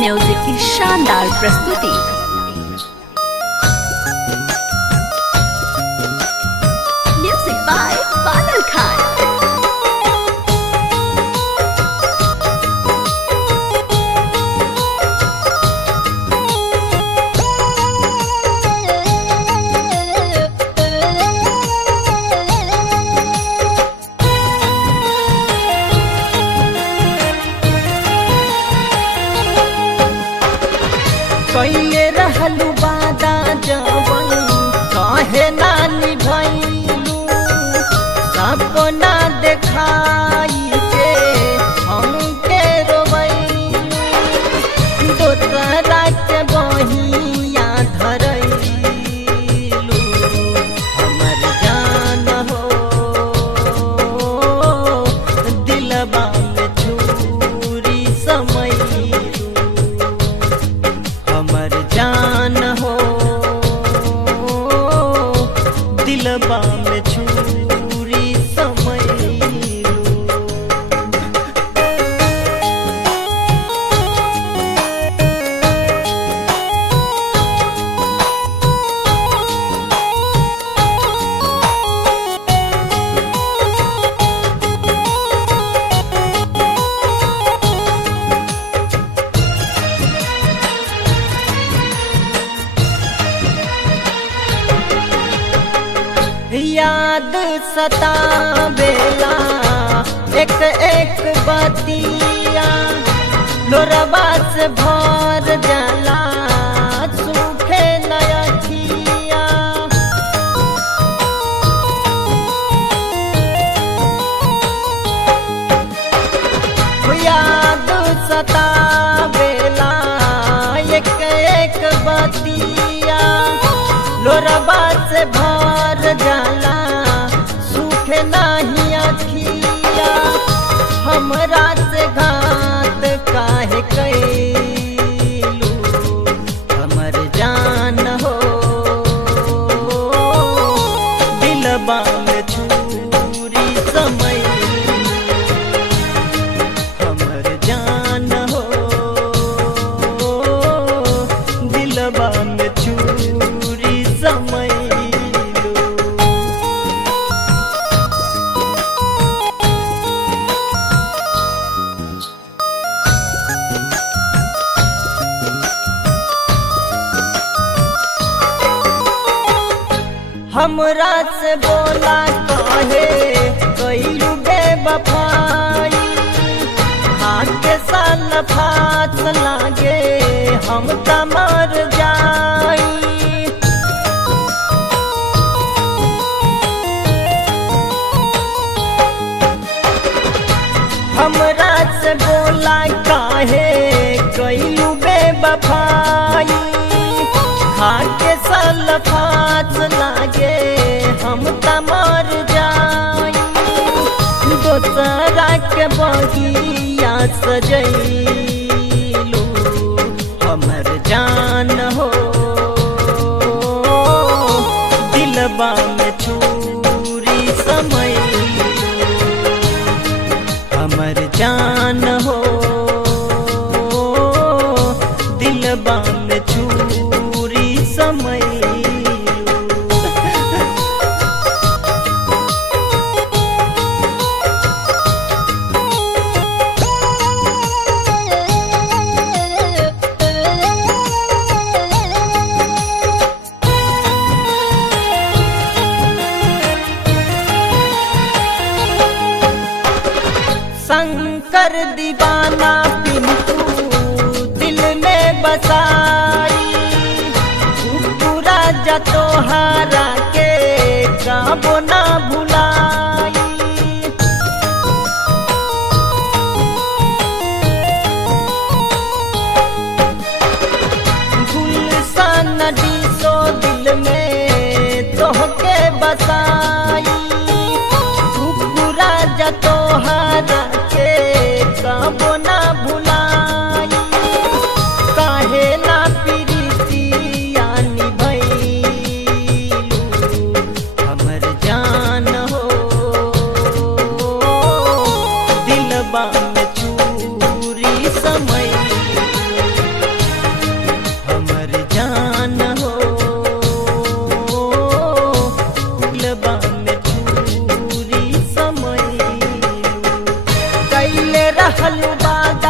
Music की शानदार प्रस्तुति। म्यूजिक बाय बादल खान। कैले रहलू बादा जवन कहे ना निभैलू, सपना देखाई के हमके रोवैलू, दोसरा के बहिया धरैलू। हमर जान हो दिलबा में छुरी समैलू, हमर जान हो दिलबा में छुरी समैलू। याद सतावेला एक एक बतिया, लोरबा से भर जाला सूखे नयखिया। याद सतावेला एक एक बतिया, लोरबा से भर जाला सूखे नाही अखिया। हमरा से घात काहे कैलू, हमर जान हो दिलबा में छुरी समैलू, हमर जान हो दिलबा में छुरी समैलू। हमरा से बोला कहे कैलू बेवफाई, आके साल फास लागे हम त मर जाई। हमरा से बोला काहे कैलू बेवफाई, आके साल फास लागे हम त मर जाई। दोसरा के बगिया सजैलू, हमर जान हो दिलबा में छुरी समैलू, हमर जान हो दिलबा में छुरी समैलू। शंकर दीवाना पिंटू दिल में बसाई, पूरा जतोहारा के काबो ना भुलाई। गुलशन डिसो दिल में तोहके बसाई, पूरा जतोहारा के काबो ना भुलाई। काहे ना प्रीतिया निभैलू, हमर जान हो कैले रहल वादा